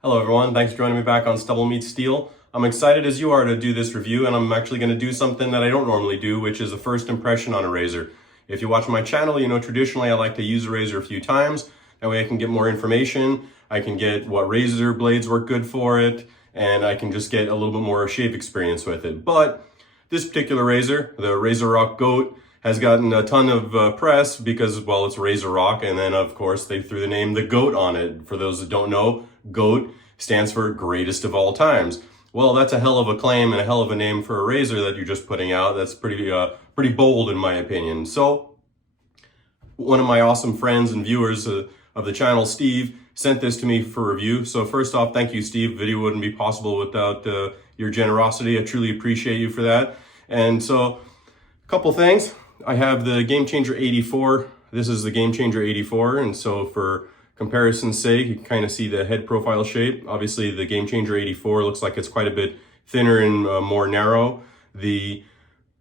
Hello everyone, thanks for joining me back on StubbleMeetsSteel. I'm excited as you are to do this review, and I'm actually going to do something that I don't normally do, which is a first impression on a razor. If you watch my channel, you know traditionally I like to use a razor a few times. That way I can get more information, I can get what razor blades work good for it, and I can just get a little bit more shave experience with it. But this particular razor, the Razorock GOAT, has gotten a ton of press because, well, it's Razorock, and then of course they threw the name the GOAT on it. For those that don't know, GOAT stands for greatest of all times. Well, that's a hell of a claim and a hell of a name for a razor that you're just putting out. That's pretty bold in my opinion. So one of my awesome friends and viewers of the channel, Steve, sent this to me for review. So first off, thank you, Steve. The video wouldn't be possible without your generosity. I truly appreciate you for that. And so a couple things. I have the Game Changer 84. This is the Game Changer 84. And so for comparison's sake, you can kind of see the head profile shape. Obviously, the Game Changer 84 looks like it's quite a bit thinner and more narrow. The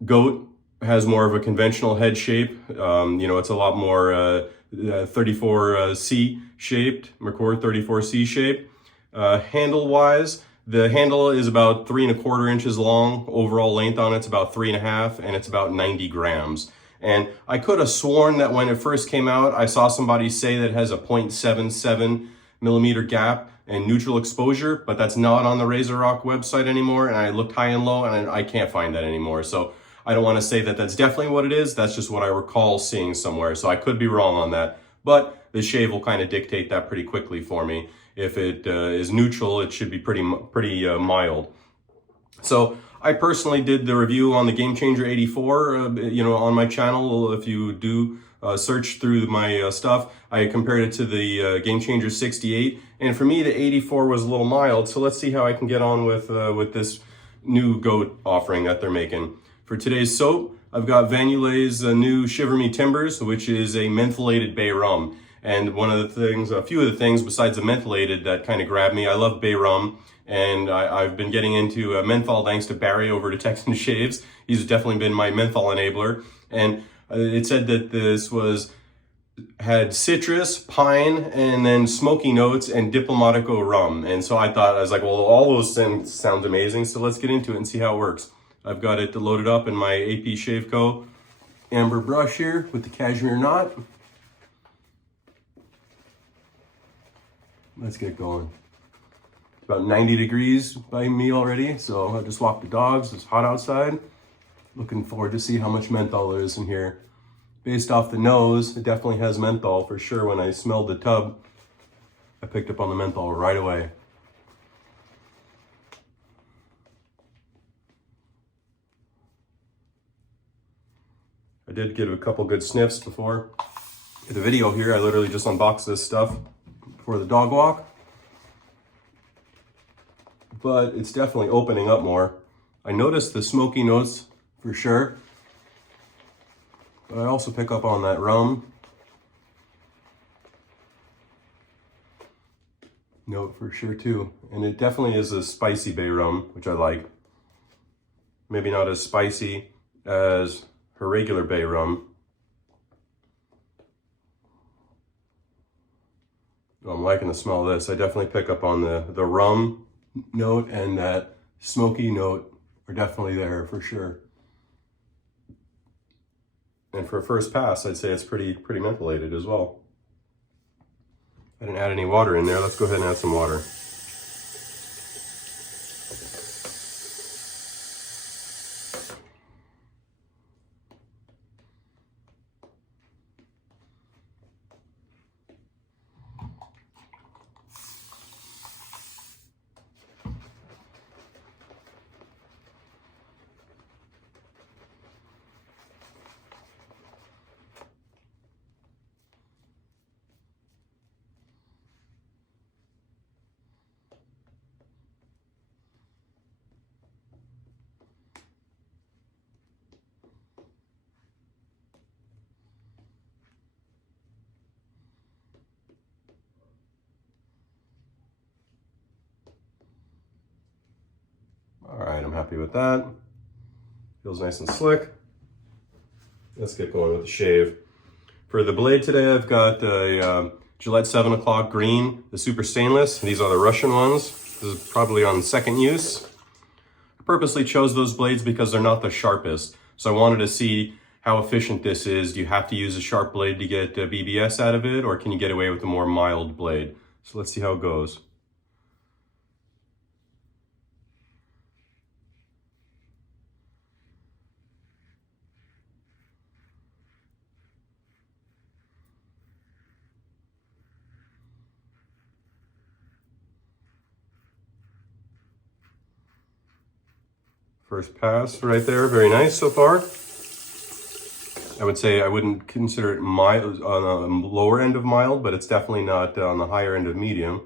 GOAT has more of a conventional head shape. It's a lot more 34C shaped, McCord 34C shape. Handle-wise, the handle is about 3 1/4 inches long. Overall length on it's about 3 1/2, and it's about 90 grams. And I could have sworn that when it first came out, I saw somebody say that it has a 0.77 millimeter gap and neutral exposure, but that's not on the Razorock website anymore. And I looked high and low, and I can't find that anymore. So I don't want to say that that's definitely what it is. That's just what I recall seeing somewhere. So I could be wrong on that, but the shave will kind of dictate that pretty quickly for me. If it is neutral, it should be pretty mild. So I personally did the review on the Game Changer 84, on my channel. If you do search through my stuff, I compared it to the Game Changer 68. And for me, the 84 was a little mild. So let's see how I can get on with this new GOAT offering that they're making. For today's soap, I've got Vanule's new Shiver Me Timbers, which is a mentholated bay rum. And a few of the things besides the mentholated that kind of grabbed me, I love bay rum. And I've been getting into menthol thanks to Barry over to Texan Shaves. He's definitely been my menthol enabler. And it said that this had citrus, pine, and then smoky notes and Diplomatico rum. And so I was like, well, all those things sound amazing. So let's get into it and see how it works. I've got it loaded up in my AP Shave Co. amber brush here with the cashmere knot. Let's get going. It's about 90 degrees by me already, so I just walked the dogs. It's hot outside. Looking forward to see how much menthol there is in here. Based off the nose, it definitely has menthol for sure. When I smelled the tub, I picked up on the menthol right away. I did give a couple good sniffs before the video here. I literally just unboxed this stuff for the dog walk. But it's definitely opening up more. I noticed the smoky notes for sure. But I also pick up on that rum note for sure too. And it definitely is a spicy bay rum, which I like. Maybe not as spicy as her regular bay rum. I'm liking the smell of this. I definitely pick up on the rum note, and that smoky note are definitely there for sure. And for a first pass, I'd say it's pretty mentholated as well. I didn't add any water in there. Let's go ahead and add some water. All right, I'm happy with that. Feels nice and slick. Let's get going with the shave. For the blade today, I've got a Gillette 7 o'clock green, the super stainless. These are the Russian ones. This is probably on second use. I purposely chose those blades because they're not the sharpest. So I wanted to see how efficient this is. Do you have to use a sharp blade to get BBS out of it, or can you get away with a more mild blade? So let's see how it goes. First pass right there, very nice so far. I would say I wouldn't consider it mild, on the lower end of mild, but it's definitely not on the higher end of medium.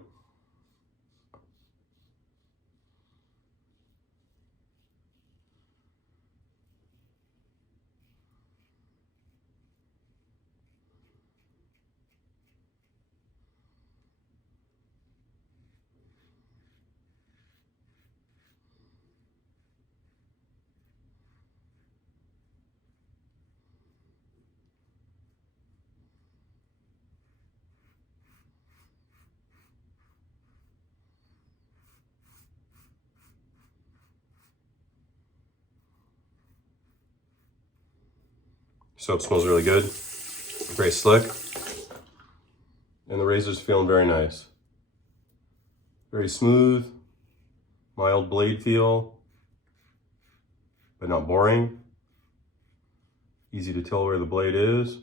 Soap smells really good, very slick, and the razor's feeling very nice. Very smooth, mild blade feel, but not boring. Easy to tell where the blade is.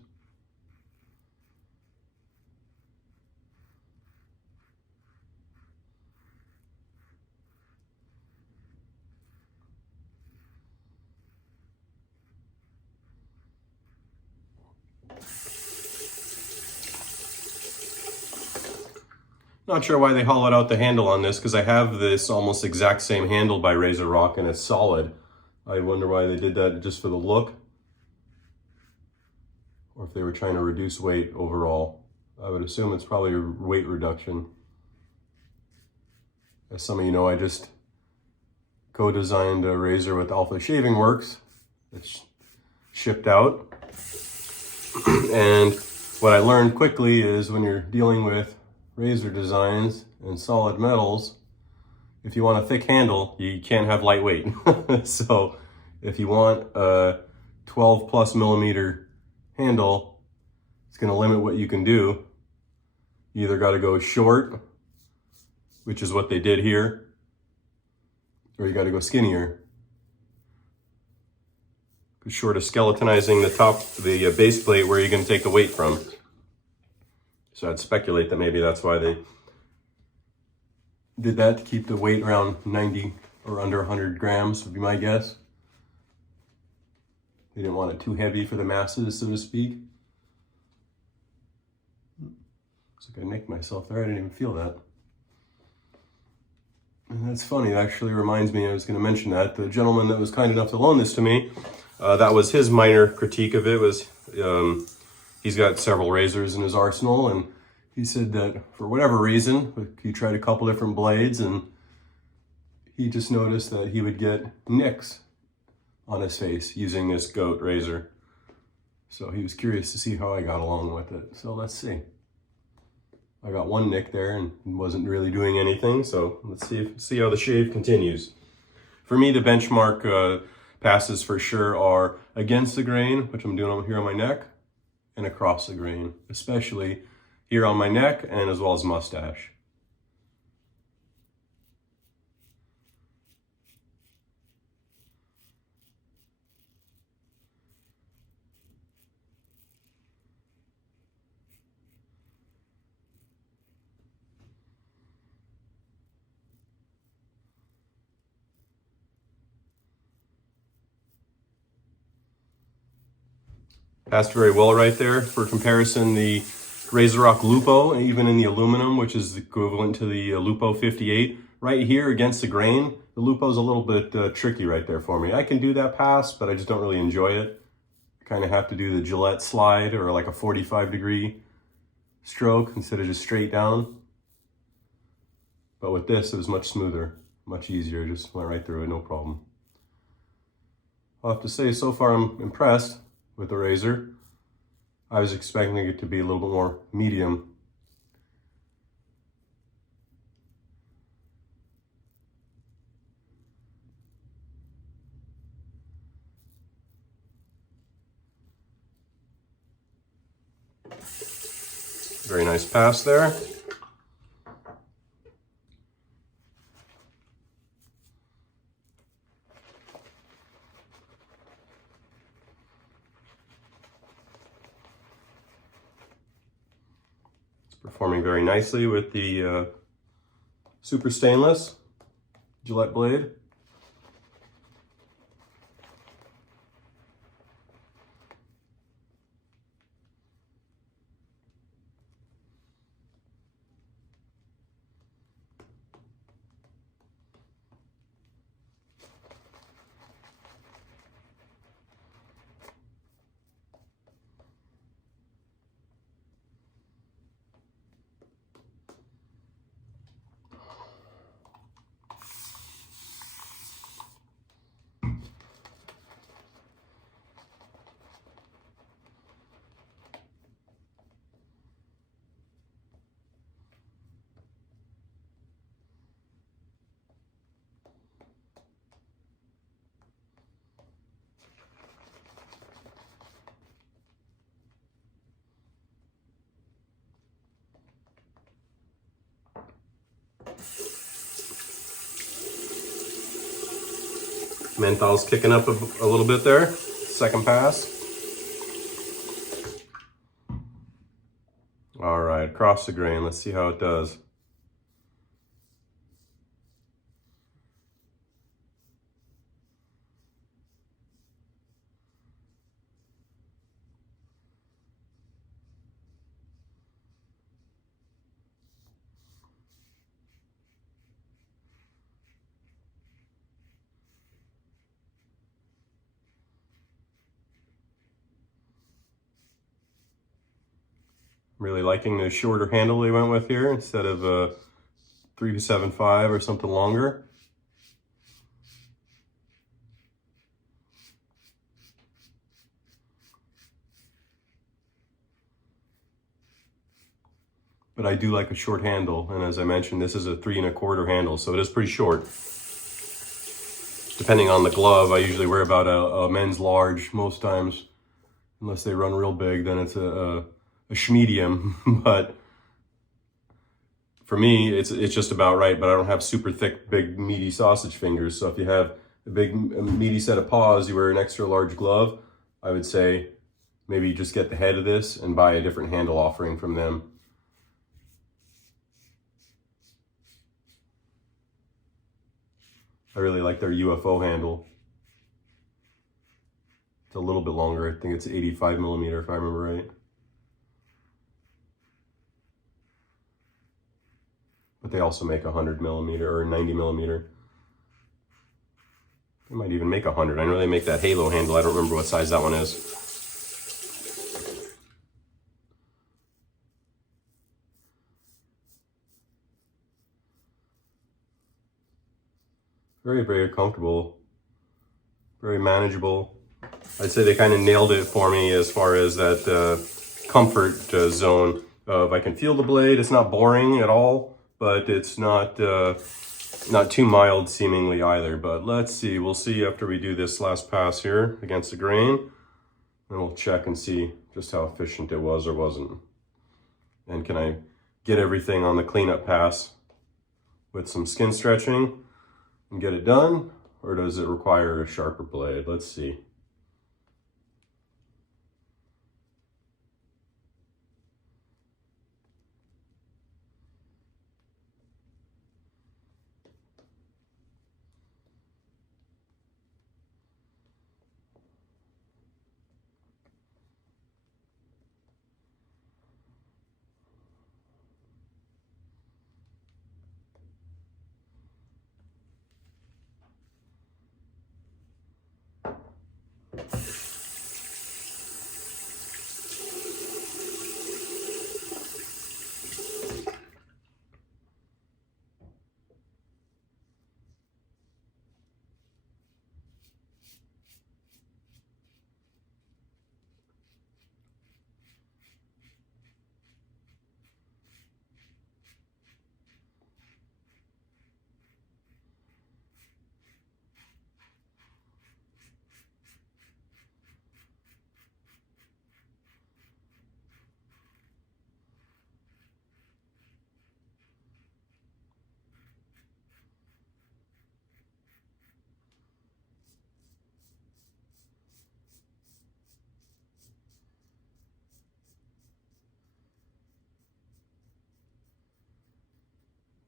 Not sure why they hollowed out the handle on this, because I have this almost exact same handle by Razorock and it's solid. I wonder why they did that, just for the look, or if they were trying to reduce weight overall. I would assume it's probably a weight reduction. As some of you know, I just co-designed a razor with Alpha Shaving Works. It's shipped out. And what I learned quickly is when you're dealing with razor designs and solid metals, if you want a thick handle, you can't have lightweight. So if you want a 12 plus millimeter handle, it's going to limit what you can do. You either got to go short, which is what they did here, or you got to go skinnier. Because short of skeletonizing the top, the base plate, where you're going to take the weight from. So I'd speculate that maybe that's why they did that, to keep the weight around 90 or under 100 grams, would be my guess. They didn't want it too heavy for the masses, so to speak. Looks like I nicked myself there, I didn't even feel that. And that's funny, it actually reminds me, I was going to mention that, the gentleman that was kind enough to loan this to me, that was his minor critique of it, was he's got several razors in his arsenal, and he said that for whatever reason, he tried a couple different blades, and he just noticed that he would get nicks on his face using this GOAT razor. So he was curious to see how I got along with it. So let's see. I got one nick there and wasn't really doing anything, so let's see how the shave continues. For me, the benchmark passes for sure are against the grain, which I'm doing here on my neck, and across the grain, especially here on my neck and as well as mustache. Passed very well right there. For comparison, the Razorock Lupo, even in the aluminum, which is equivalent to the Lupo 58, right here against the grain, the Lupo's a little bit tricky right there for me. I can do that pass, but I just don't really enjoy it. Kind of have to do the Gillette slide or like a 45-degree stroke instead of just straight down. But with this, it was much smoother, much easier. Just went right through it, no problem. I'll have to say, so far I'm impressed with the razor. I was expecting it to be a little bit more medium Very nice pass there. It's performing very nicely with the super stainless Gillette blade. Menthol's kicking up a little bit there. Second pass. All right, across the grain. Let's see how it does. Really liking the shorter handle we went with here instead of a 375 or something longer. But I do like a short handle, and as I mentioned, this is a 3 1/4 handle, so it is pretty short. Depending on the glove, I usually wear about a men's large most times, unless they run real big, then it's a schmedium. But for me, it's just about right, but I don't have super thick, big, meaty sausage fingers. So if you have a big, meaty set of paws, you wear an extra large glove, I would say maybe just get the head of this and buy a different handle offering from them. I really like their UFO handle. It's a little bit longer. I think it's 85 millimeter if I remember right. But they also make 100 millimeter or 90 millimeter. They might even make 100. I know they make that Halo handle. I don't remember what size that one is. Very, very comfortable. Very manageable. I'd say they kind of nailed it for me as far as that comfort zone of I can feel the blade. It's not boring at all, but it's not too mild seemingly either. But let's see. We'll see after we do this last pass here against the grain. And we'll check and see just how efficient it was or wasn't. And can I get everything on the cleanup pass with some skin stretching and get it done? Or does it require a sharper blade? Let's see.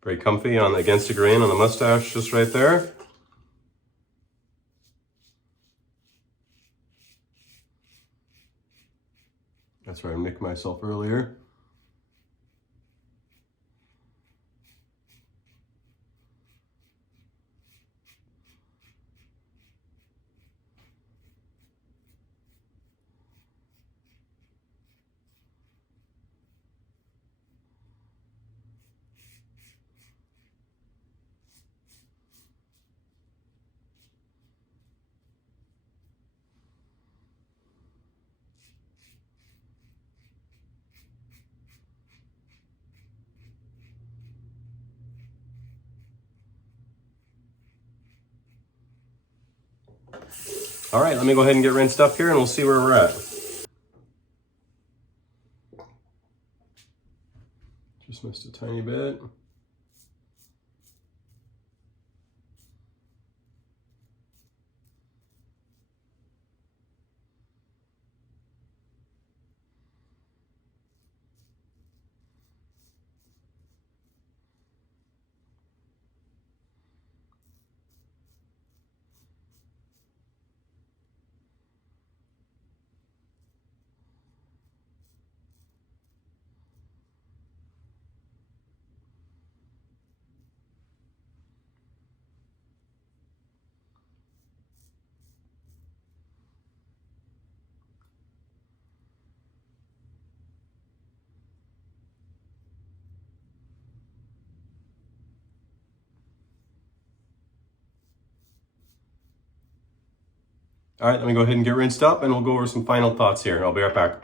Very comfy on against the grain on the mustache, just right there. That's where I nicked myself earlier. All right, let me go ahead and get rinsed up here and we'll see where we're at. Just missed a tiny bit. All right, let me go ahead and get rinsed up and we'll go over some final thoughts here. I'll be right back.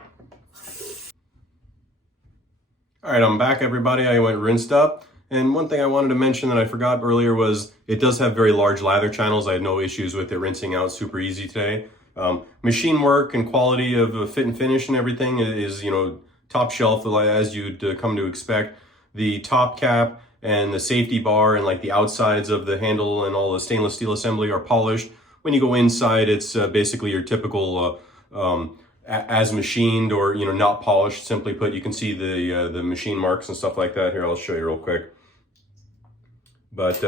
All right, I'm back, everybody. I went rinsed up. And one thing I wanted to mention that I forgot earlier was it does have very large lather channels. I had no issues with it rinsing out super easy today. Machine work and quality of fit and finish and everything is, you know, top shelf as you'd come to expect. The top cap and the safety bar and like the outsides of the handle and all the stainless steel assembly are polished. When you go inside, it's basically your typical as machined or, you know, not polished. Simply put, you can see the machine marks and stuff like that. Here, I'll show you real quick. But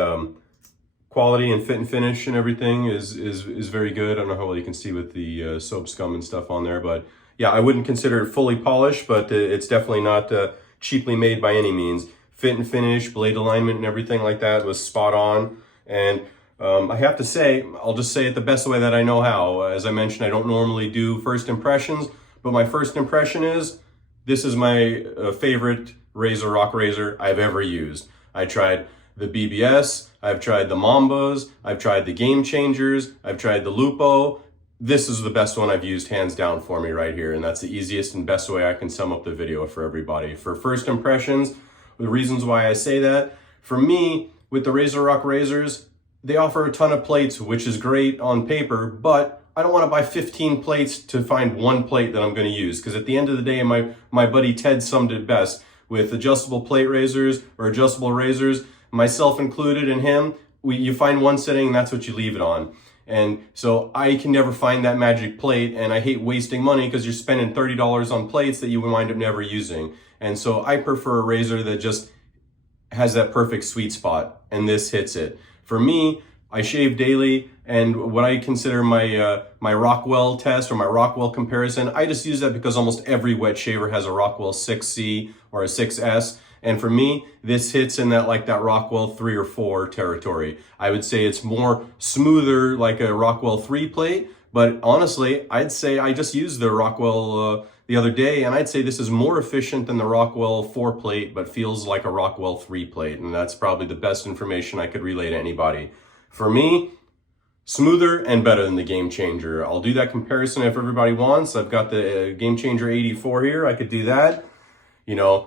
quality and fit and finish and everything is very good. I don't know how well you can see with the soap scum and stuff on there, but yeah, I wouldn't consider it fully polished, but it's definitely not cheaply made by any means. Fit and finish, blade alignment and everything like that was spot on. And I have to say, I'll just say it the best way that I know how. As I mentioned, I don't normally do first impressions, but my first impression is, this is my favorite Razorock razor I've ever used. I tried the BBS, I've tried the Mambas, I've tried the Game Changers, I've tried the Lupo. This is the best one I've used hands down for me right here, and that's the easiest and best way I can sum up the video for everybody. For first impressions, the reasons why I say that, for me, with the Razorock razors, they offer a ton of plates, which is great on paper, but I don't want to buy 15 plates to find one plate that I'm going to use, because at the end of the day, my buddy Ted summed it best. With adjustable plate razors or adjustable razors, myself included and him, you find one setting and that's what you leave it on. And so I can never find that magic plate, and I hate wasting money because you're spending $30 on plates that you wind up never using. And so I prefer a razor that just has that perfect sweet spot, and this hits it. For me, I shave daily, and what I consider my my Rockwell test or my Rockwell comparison, I just use that because almost every wet shaver has a Rockwell 6C or a 6S. And for me, this hits in that like that Rockwell 3 or 4 territory. I would say it's more smoother like a Rockwell 3 plate, but honestly, I'd say I just used the Rockwell the other day, and I'd say this is more efficient than the Rockwell 4 plate, but feels like a Rockwell 3 plate, and that's probably the best information I could relay to anybody. For me, smoother and better than the Game Changer. I'll do that comparison if everybody wants. I've got the Game Changer 84 here. I could do that. You know,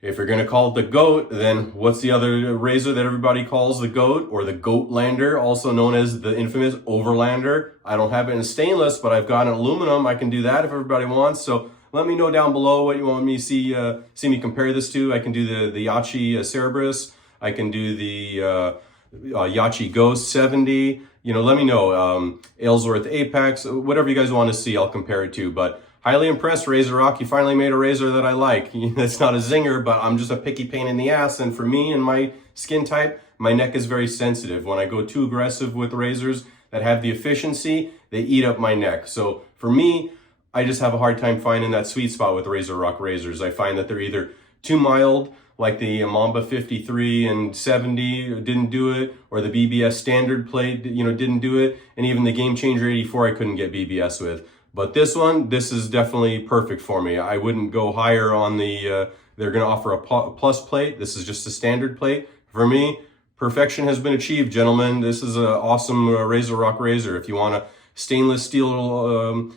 if you're gonna call it the GOAT, then what's the other razor that everybody calls the GOAT, or the Goatlander, also known as the infamous Overlander? I don't have it in stainless, but I've got an aluminum. I can do that if everybody wants. So let me know down below what you want me to see me compare this to. I can do the Yaqi Cerebras. I can do the Yaqi Ghost 70. You know, let me know. Aylesworth Apex, whatever you guys want to see, I'll compare it to. But highly impressed, Razorock. You finally made a razor that I like. It's not a zinger, but I'm just a picky pain in the ass. And for me and my skin type, my neck is very sensitive. When I go too aggressive with razors that have the efficiency, they eat up my neck. So for me, I just have a hard time finding that sweet spot with Razorock razors. I find that they're either too mild, like the Mamba 53 and 70 didn't do it, or the BBS standard plate, didn't do it. And even the Game Changer 84, I couldn't get BBS with. But this one, this is definitely perfect for me. I wouldn't go higher on the, they're gonna offer a plus plate. This is just a standard plate. For me, perfection has been achieved, gentlemen. This is an awesome Razorock razor. If you want a stainless steel,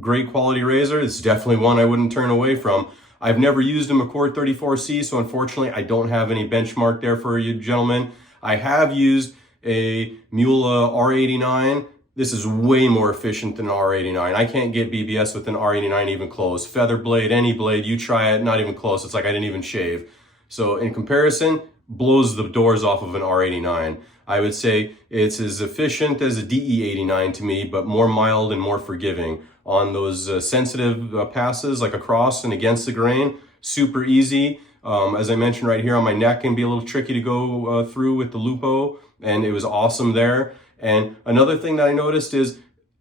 great quality razor, it's definitely one I wouldn't turn away from. I've never used a McCord 34C, so unfortunately I don't have any benchmark there for you gentlemen. I have used a Muhle R89. This is way more efficient than R89. I can't get BBS with an R89 even close. Feather blade, any blade, you try it, not even close. It's like I didn't even shave. So in comparison, blows the doors off of an R89. I would say it's as efficient as a DE89 to me, but more mild and more forgiving. On those sensitive passes, like across and against the grain, super easy. As I mentioned right here on my neck, can be a little tricky to go through with the Lupo, and it was awesome there. And another thing that I noticed is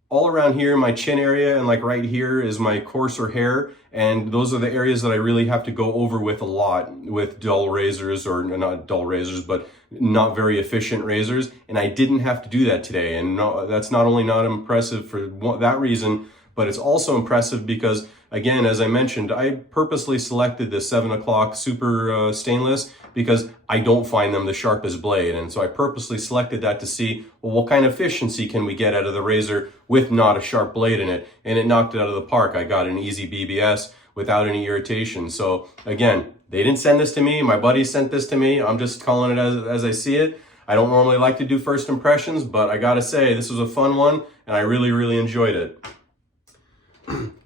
all around here, my chin area and like right here is my coarser hair. And those are the areas that I really have to go over with a lot with dull razors, or not dull razors, but not very efficient razors. And I didn't have to do that today. And that's not only not impressive for that reason, but it's also impressive because, again, as I mentioned, I purposely selected the 7 o'clock super stainless because I don't find them the sharpest blade. And so I purposely selected that to see, well, what kind of efficiency can we get out of the razor with not a sharp blade in it? And it knocked it out of the park. I got an easy BBS without any irritation. So again, they didn't send this to me. My buddy sent this to me. I'm just calling it as I see it. I don't normally like to do first impressions, but I gotta say, this was a fun one and I really, really enjoyed it.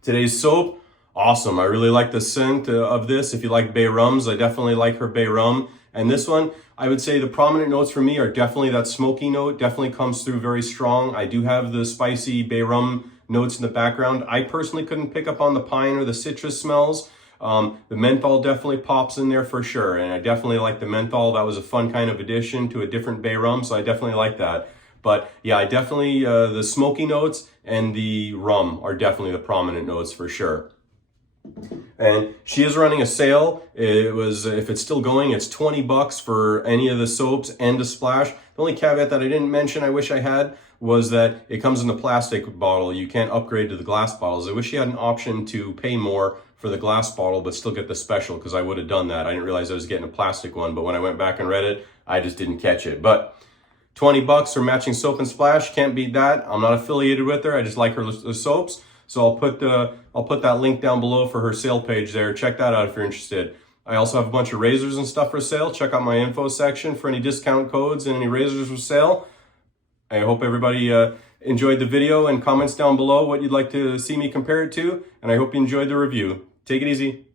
Today's soap, awesome. I really like the scent of this. If you like bay rums, I definitely like her bay rum. And this one, I would say the prominent notes for me are definitely that smoky note, definitely comes through very strong. I do have the spicy bay rum notes in the background. I personally couldn't pick up on the pine or the citrus smells. The menthol definitely pops in there for sure. And I definitely like the menthol. That was a fun kind of addition to a different bay rum, so I definitely like that. But yeah, I definitely, the smoky notes and the rum are definitely the prominent notes for sure. And she is running a sale. It was, if it's still going, it's $20 for any of the soaps and a splash. The only caveat that I didn't mention, I wish I had, was that it comes in the plastic bottle. You can't upgrade to the glass bottles. I wish you had an option to pay more for the glass bottle, but still get the special, because I would have done that. I didn't realize I was getting a plastic one, but when I went back and read it, I just didn't catch it. But $20 for matching soap and splash, can't beat that. I'm not affiliated with her. I just like her soaps. So I'll put that link down below for her sale page there. Check that out if you're interested. I also have a bunch of razors and stuff for sale. Check out my info section for any discount codes and any razors for sale. I hope everybody enjoyed the video, and comments down below what you'd like to see me compare it to. And I hope you enjoyed the review. Take it easy.